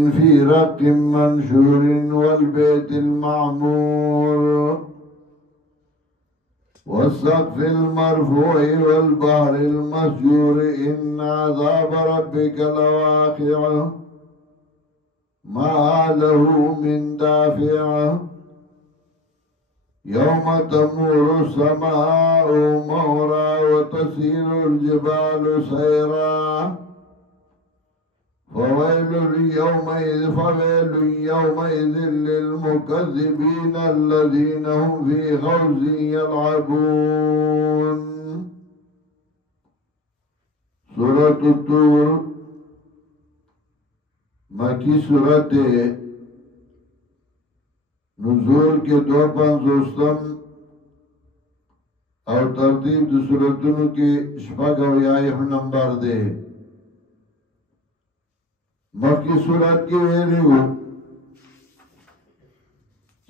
في رق منشور والبيت المعمور والسقف المرفوع والبحر المسجور إن عذاب ربك لواقع ما له من دافع يوم تمور السماء مورا وتسير الجبال سيرا فويل يومئذ للمكذبين الذين هم في خوض يلعبون. سورة الطور مکی سورت نزول کے 250 اور ترتیب دو سورتوں کی شپږ اویایم نمبر دے. مکی صورت کی ویلیو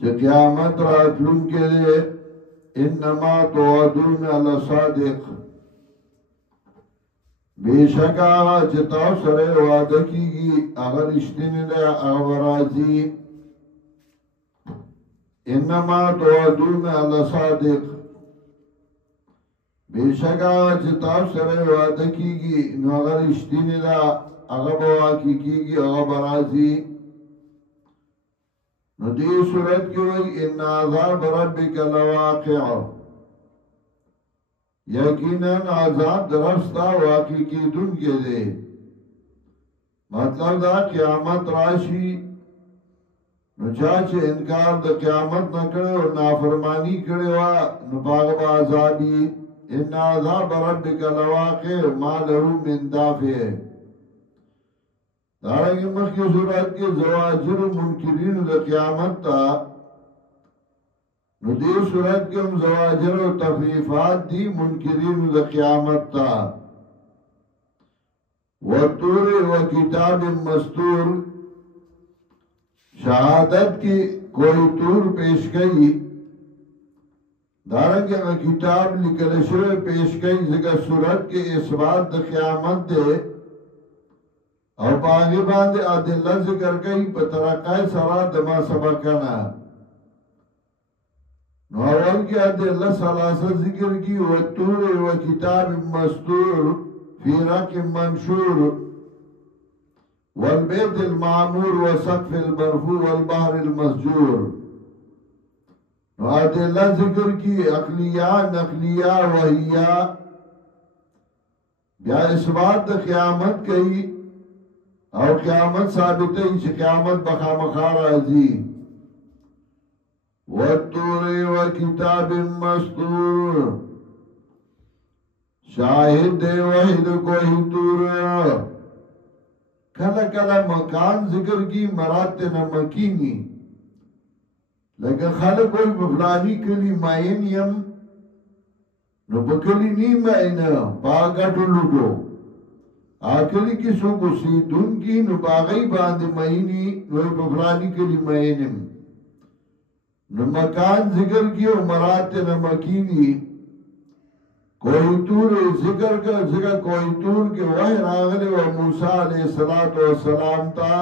چه قیامت راتلون کے دے انما توعدون لصادق بے شک آغا چه تاو سرے وعدہ کی گی اگر اشتین دے اغورازی انما توعدون لصادق بے شک آغا چه تاو سرے وعدہ کی گی اگر اشتین دے اغبوا کی گی اغبرازی ندی صورت کی وئی ان عذاب ربک لواقع یقیناً عذاب درستا واقع کی دن کے دے. مطلب دا قیامت راشی نچاچ انکار دا قیامت نہ کرے اور نافرمانی کرے وا نپاغب عذابی ان عذاب ربک لواقع ما لہو من دافع. دارنگی مخی صورت کے زواجر منکرین دا قیامت تا نو دی صورت کے ہم زواجر و تخفیفات دی منکرین دا قیامت تا. والطور و کتاب مستور شہادت کی کوئی طور پیش گئی دارنگی کتاب لکلشر پیش گئی ذکر صورت کے اثبات دا قیامت دے اور باغی باندے عدلہ ذکر کئی پترقائے سرا دما سبکنا نو اول کی عدلہ سلاسہ ذکر کی والطور و کتاب مستور فی رق منشور والبیت المعمور وسقف المرفوع والبحر المسجور. نو عدلہ ذکر کی عقلیہ نقلیہ وحیہ بیا اثبات دا قیامت کئی اور قیامت ثابت ہے کہ قیامت بخامخا راضی. والطور وکتاب مستور شاہد دے وحید کوئی طور. کلا کلا مکان ذکر کی مراد تے نمکینی لیکن خلق کوئی بفلانی کلی مائن یم نو بکلی نی مائن پاگٹو لٹو آکلی کی سو کسی دن کی نو باغی باند مہینی نو بفرانی کلی مہینم نو مکان ذکر کی و مرات نمکینی کوئی طور ذکر کا ذکر کوئی طور کے وحی راغلے و موسیٰ علیہ السلام تا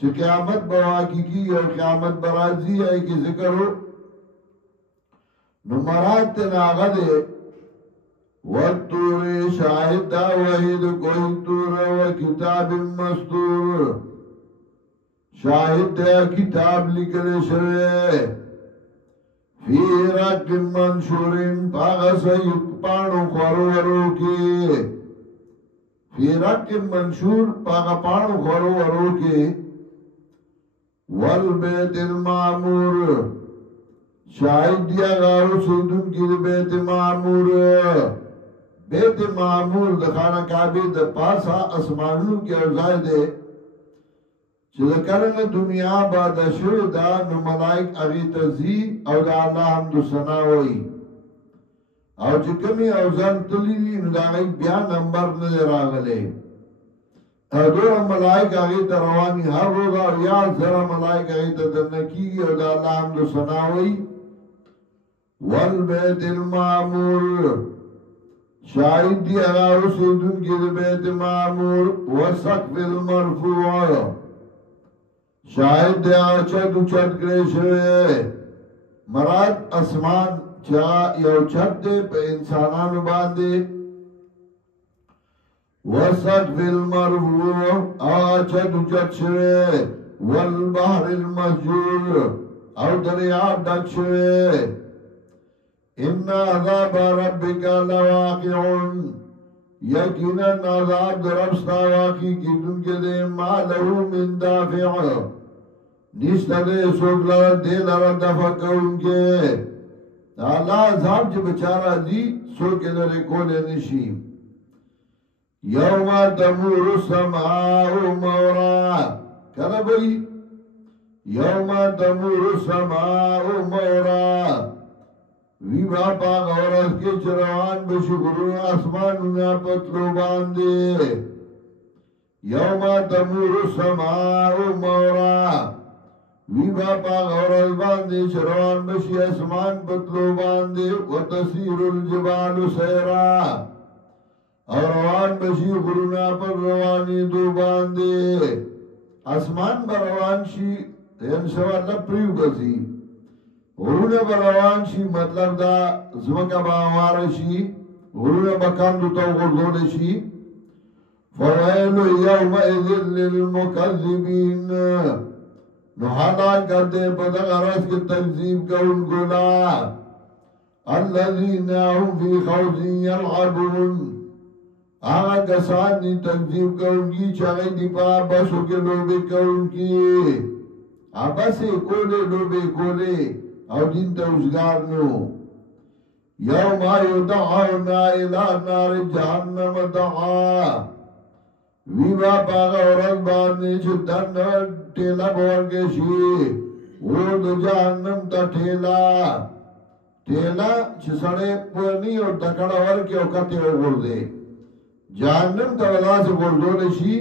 چھ قیامت بواقی کی اور قیامت برازی ہے کہ ذکر ہو نو مرات ناغلے والطور شاہد دا وحید کوئی طور و کتاب مستور شاہد دا کتاب لکلے شوئے فی رق منشورین پاغا سید پانو خورورو کے فی رق منشور پاغا پانو خورورو کے والبیت المعمور شاہد دیا غارو سیدن کی بیت معمور. بیت معمور دخانہ کعبی دا پاسا اسمانوں کے ارزائی دے چیزا کرن دنیا بادا شوی دا نو ملائک اغی تزی او دا اللہ حمد سناوئی او چکمی اوزان تلیلی نو دا غی بیا نمبر ندر آگلے دو ملائک اغی تروانی ہر روزا یا ذرا ملائک اغی تدنکی او دا اللہ حمد سناوئی. والبیت المعمور شاہد دی اغاو سیدن کی بیت معمور وسقف المرفوع شاید دی چد چد کرے شوے مراد اسمان چا یو چد دے پا انسانانو باندے وسط فی المرفوع چد چد شوے والبحر المسجور او دریاب ڈک شوے ان عذاب ربک لواقعون یقینا عذاب در ربستا واقعی کی دن کے دے ما لہو من دافع نشتا دے سوگلا دے لرا دفع کون کے اللہ عذاب جو بچارہ دی سو کے لرے کولے نشی یوم تمور السماء مورا کلا بھئی یوم تمور السماء مورا وی باپا غورت کے چروان بشکرون آسمانونا پتلو باندے یوم تمور السماء مورا وی باپا غورت باندے چروان بشی آسمان پتلو باندے و تسیر الجبال سیرا اور روان بشی غرونا پر روانی دو باندے آسمان بروان شی انشاء اللہ پریو بزی غرونه بروان شي مطلب دا زمکا باوار شي غرونه بکاندو تو غردول شي فویل یومئذ للمکذبین نحالا کرتے پدغ رس کے تکذیب کا ان گلا الذین هم فی خوض یلعبون آغا کسانی تکذیب کا ان کی چاگئی دی پا بسو کے لوبے کا ان کی بس کولے لوبے کولے او دین تا ازگار نو یوم یدعونا الى نار جہنم دعا وی باپا غورت باندے چھ دن ٹیلا بورگے شی وہ دو جہنم تا ٹیلا ٹیلا چھ سڑے پونی اور دکڑا ورکے او کتے او گردے جہنم تا ولا سے گردولے شی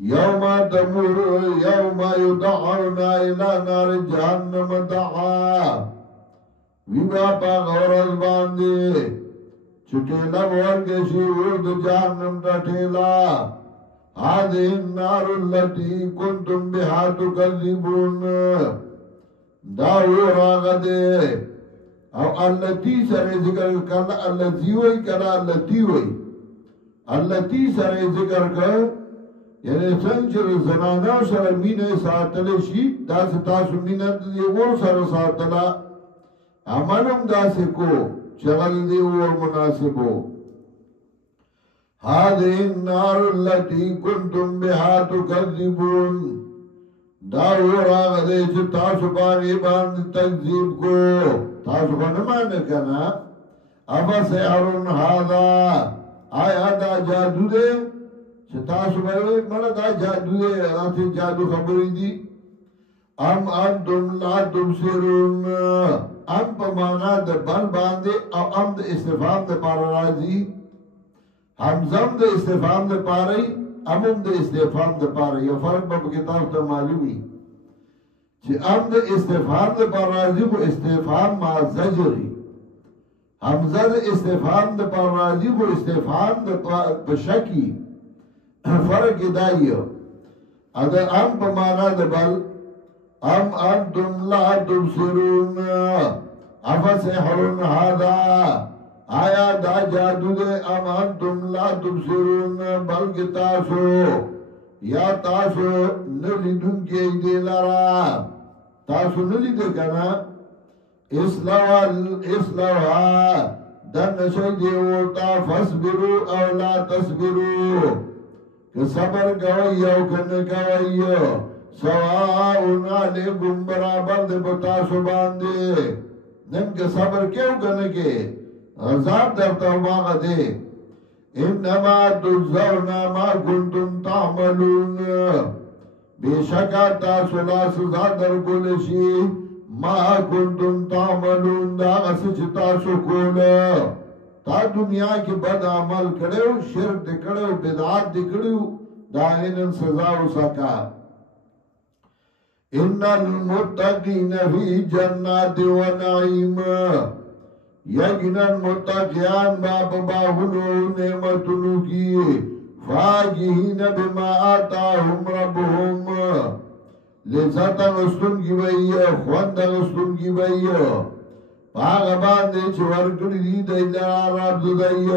یوم تمور یوم یدعونا الى نار جہنم دعا وی باپا غورت باندے چٹیلا بورگے شی ورد جہنم تا ٹیلا هذه النار التي كنتم بها تكذبون داو راغدے او اللتی سر ذکر کرنا اللتی وی کرنا اللتی وی اللتی سر ذکر کر یعنی سنچر زنانا سر مین ساتل شی دا ستاسو مینت دیور سر ساتلا عملم دا سکو چغل دیور مناسبو هذه النار التي كنتم بها تكذبون داو راغدے چھ تاسو باغی باند تکذیب کو تاسو بنمانے کنا ابا سیارون هذا آیا دا جادو دے چھ تاسو باغی منا دا جادو دے راتی جادو خبری دی ام انتم لا تبصرون ام پا مانا دا بل باندے او ام دا استفام دا پارا رازی حمزم دا استفام دا پارای امم دا استفام دا پارای یا فرق با کتاب تا معلومی چی ام دا استفام دا پارازی کو استفام ما زجری حمزه دا استفام دا پارازی کو استفام دا بشکی فرق دائیو ادا ام پا مانا دا بل ام انتم لا تبصرون افسحرون هذا آیا دا جادو دے ام انتم لا تبصرون بلکہ تاسو یا تاسو نلیدن کے دے لرا تاسو نلیدے کنا اسلوها دن شدی ہوتا فاسبرو او لا تصبرو کہ صبر کوئی او کن کوئی سواؤن علیکم برابر دے بتاسو باندے نم کے صبر کیوں کن کے عذاب در توباغ دے انما تجزون ما کنتم تعملون بے شکا تاسو لا سزا در کلشی ما کنتم تعملون دا غسچ تاسو کول تا دنیا کی بد عمل کڑیو شرک دکڑیو بدعات دکڑیو دا انن سزا سکا ان المتقین فی جنات و نعیم یقیناً متقیان باب باغنو نعمتنو کی فاجہین بما آتاہم ربهم لذت اغسطن کی بئی خوند اغسطن کی بئی پاگ باندے چه ورکڑی دی دیلرا رب دی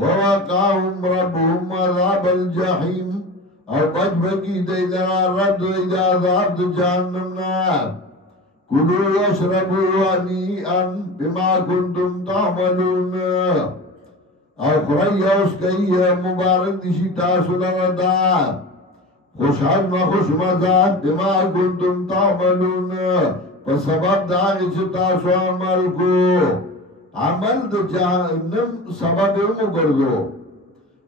ووقاهم ربهم عذاب الجحیم او بچ بکی دیلرا رب دی عذاب دی جہنمنا کلو وشربو ونیئا بما کنتم تعملون او خرائی اوس کئی مبارک دیشی تاسو لردا خوشحال و خوش مزاد بما کنتم تعملون پس سبب داغی چه تاسو عمل کو عمل دا جہنم سبب امو گردو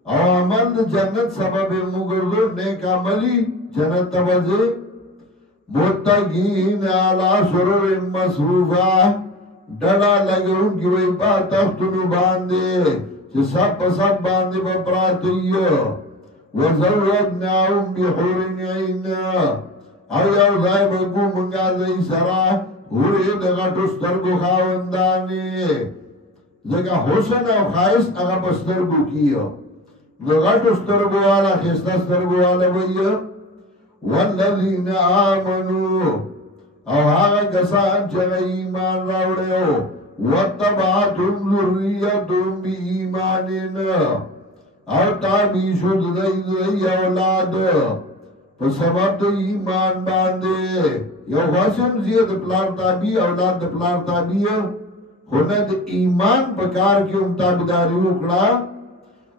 او عمل دا جنت سبب امو گردو نیک عملی جنت توجه متقین علی سرور مصروفہ ڈڑا لگے ان کی وی با تختنو باندے چه سب پسب باندے بپراتیو وزوجناهم بحور عین او یو ځای بگو منگا زی سرا ہوری دغٹو سترگو خاوندانی زکا حسن او خائص اگا پسترگو کیو دغٹو سترگو والا خستا سترگو والا بھئی والذین آمنو او آغا کسان چگا ایمان راوڑے ہو واتبعتم ذریتم بی ایمانین او تابی شد دی اولاد پس سبب دا ایمان باندے یو خواستم زید پلار تابی اولاد دا پلار تابی خوند ایمان پکار کی ام تابداری اکڑا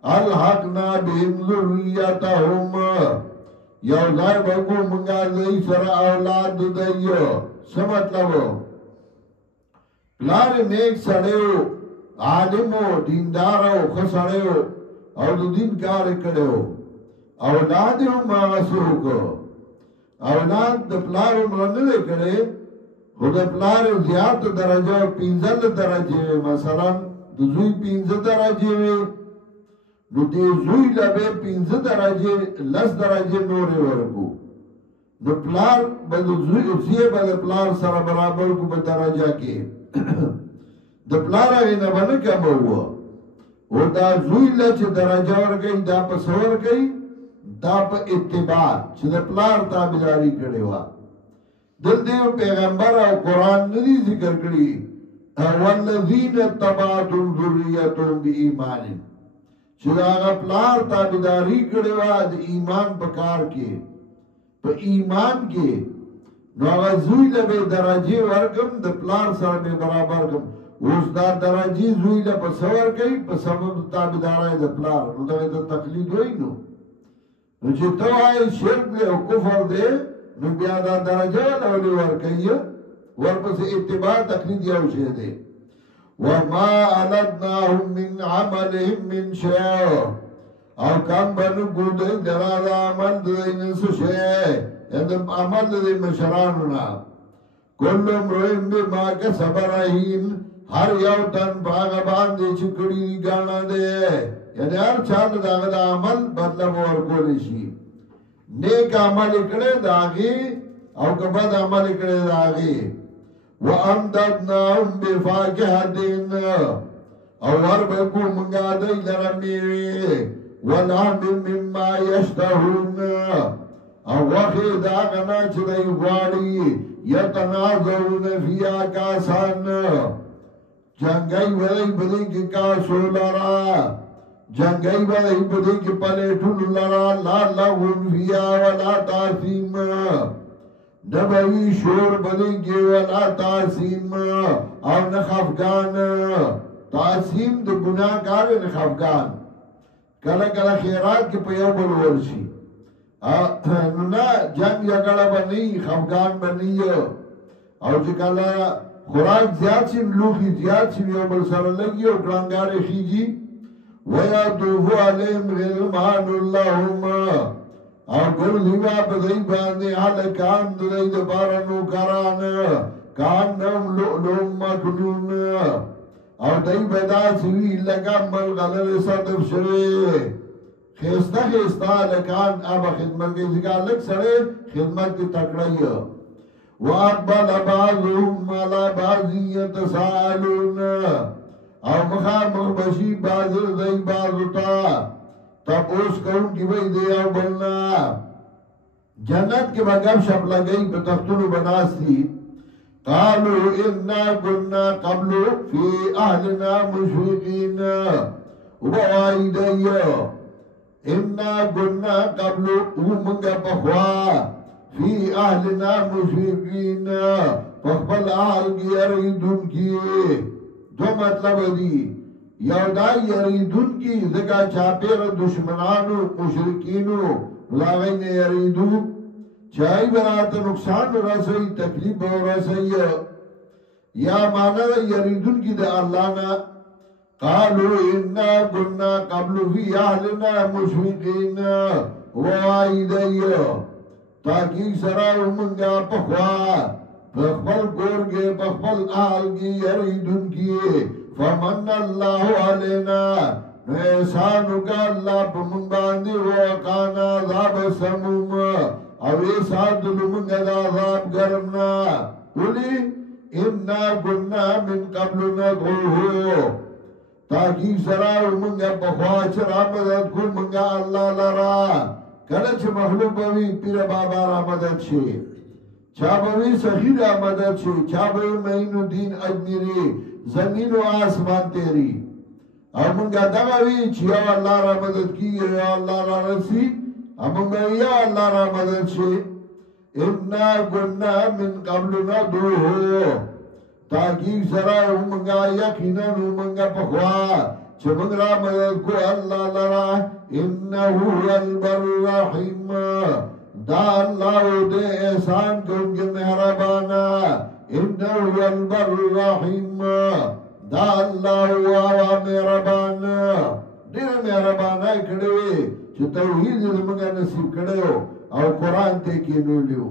الحقنا بهم ذریتهم یو ځای بگو منگا دی سر اولاد دی سمطلب پلار نیک سڑیو عالمو دیندارو خسڑیو او دو دین کار کڑیو اولاد هم آغسو کو اولاد دا پلار مرنده کڑی خود پلار زیاد درجه پینزل درجه مثلا دو زوی 15 درجه نو دی زوی لبه 15 درجه لس درجه نوری ورکو نو پلار بدو زوی بد پلار سر برابر کو بدرجه که د پلار آگه نبانه کم ہوا او دا زوی لچه درجه ورکئی دا پس ورکئی دا پا اتباع چه دا پلار تابداری کرده وا دل دیو پیغمبر او قرآن ندی ذکر کری والذین اتبعتم ذریتهم بی ایمانی چه دا آگا پلار تابداری کرده وا دا ایمان پکار کے پا ایمان کے نو آگا زوی لبه درجه ورکم دا پلار سر بے برابر کم اوس دا درجه زوی له په سور کوي په سبب تابعدارای د پلار نو دا د تقلید وای نو چې ته وای شرک دی او کفر دی نو بیا دا درجه له ور کوي ورپسې اتباع تقلید یو شی دی وما علدناهم من عملهم من شيء او کم بنو ګود درا عمل دی نس شی د عمل دی مشرانو نا کله مریم به ما که صبرین ہر یو تن باغ باندې چکړی غاڼه ده یعنی هر چاله داغه د عمل بدلم ورکول شي نیک عمل کړه داغي او کبد عمل کړه داغي وامددناهم بفاكهه او وربکو منګا دای لرمي ولهم مما يشتهون او وخی داغه نه چې دی غواړي یتنازعون فيها کاسان جنگائی ودائی بدائی کی کاسو لرا جنگائی ودائی بدائی کی پلیٹون لرا لا لغن فیا ولا تاسیم نبوی شور بدائی کی ولا تاسیم او نخفگان تاسیم دو گناہ کار نخفگان کلا کلا خیرات کی پیو بلورشی نا جنگ یکڑا بنی خفگان بنی او چکلا خوراک زیاد سی لوخی زیاد سی یو بل سر لگی او گرانگار خیجی ویا توفو علیم غلمان اللہم او گل لیوا بدائی باندے حلکان دائی دبارنو کران کان نم لؤلؤ مکنون او دائی بدا سوی لگا مل غلر صدف شوی خیستا خیستا لکان آبا خدمت کے ذکر لگ سڑے خدمت کی تکڑائی وَأَقْبَلَ بَعْضُهُمْ عَلَى بَعْضٍ يَتَسَاءَلُونَ او مخامخ بشی بازر دی بازو تا تپوس کون کی بھئی دیا بلنا جنت کې به ګپ شپ لګئ په تختونو به ناست دي قالوا انا كنا قبل في اهلنا مشفقين وبوایي دی انا كنا قبل ومنګه پخوا فی اهلنا مشفقین پخبل اهل کی یریدون کی دو مطلب دی یو دا یریدون کی زکا چاپیر دشمنانو مشرکینو لاغین یریدون چاہی برات نقصان رسی تکلیف رسی یا مانا یریدون کی دا اللہ نا قالوا انا كنا قبل في اهلنا مشفقين وعيديا تاکي سراو منگا پخوا پخبل گورگے پخبل آلگی یریدن کیے فمن اللہ علینا احسانو کا اللہ پمن باندی وقانا عذاب سموم اوی سادلو منگا دا عذاب گرمنا قولی انا كنا من قبل ندعوه تاکی سراو منگا بخوا چرا مدد کن منگا اللہ لرا کلچ مخلوق بوی پیر بابا را مدد شی چا بوی سخی را مدد شی چا بوی معین الدین اجمیری زمین و آسمان تیری او منگا دغوی چیا اللہ را مدد کی یا اللہ را رسی او منگا یا اللہ را مدد شی انا كنا من قبل ندعوه تاکی سراو منگا یقینا منگا پخوا چمنگ را مدد کو اللہ لرا انہو البر الرحیم دا اللہ دے احسان کنگے مہربانا انہو البر الرحیم دا اللہ آوا مہربانا دیر مہربانا کڑے چھ توحید منگا نصیب کڑے او قرآن تے کی نولیو